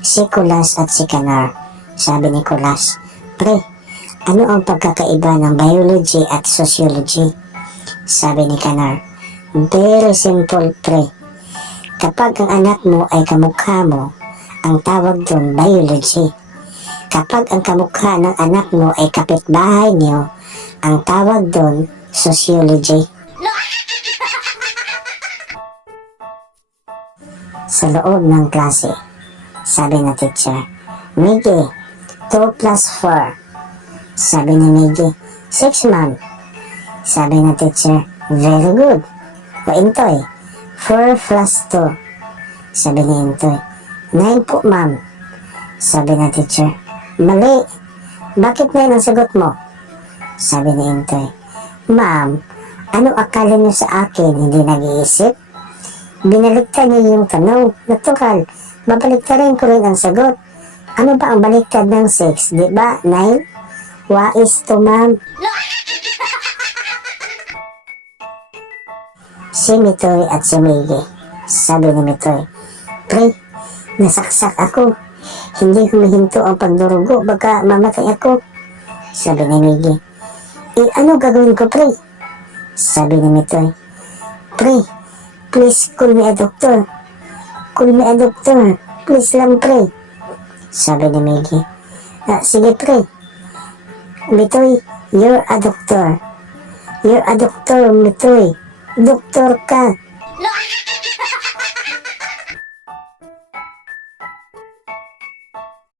Si Kulas at si Kanar. Sabi ni Kulas, "Pre, ano ang pagkakaiba ng biology at sociology?" Sabi ni Kanar, "Very simple, pre. Kapag ang anak mo ay kamukha mo, ang tawag doon biology. Kapag ang kamukha ng anak mo ay kapitbahay niyo, ang tawag doon sociology." Sa loob ng klase, sabi ng teacher, "Miggy, 2 plus 4. Sabi ni Miggy, 6, ma'am. Sabi ng teacher, "Very good." O Intoy, 4 plus 2. Sabi ni Intoy, 9 po, ma'am. Sabi ng teacher, "Mali. Bakit 9 ang sagot mo?" Sabi ni Intoy, "Ma'am, ano akala niyo sa akin, hindi nag-iisip? Binaliktad niyo yung tanong. Natural, babaliktarin ko rin ang sagot. Ano ba ang baliktad ng 6? Di ba 9? Wais to, ma'am." Si Mitoy at si Miggy. Sabi ni Mitoy, "Pre, nasaksak ako. Hindi humihinto ang pagdurugo, baka mamatay ako." Sabi ni Miggy, ano gagawin ko, pre?" Sabi ni Mitoy, "Pre, please call me a doctor. Call me a doctor. Please lang, pre." Sabi ni Miggy, "Sige, pre. Mitoy, you're a doctor. You're a doctor, Mitoy. Doktor ka.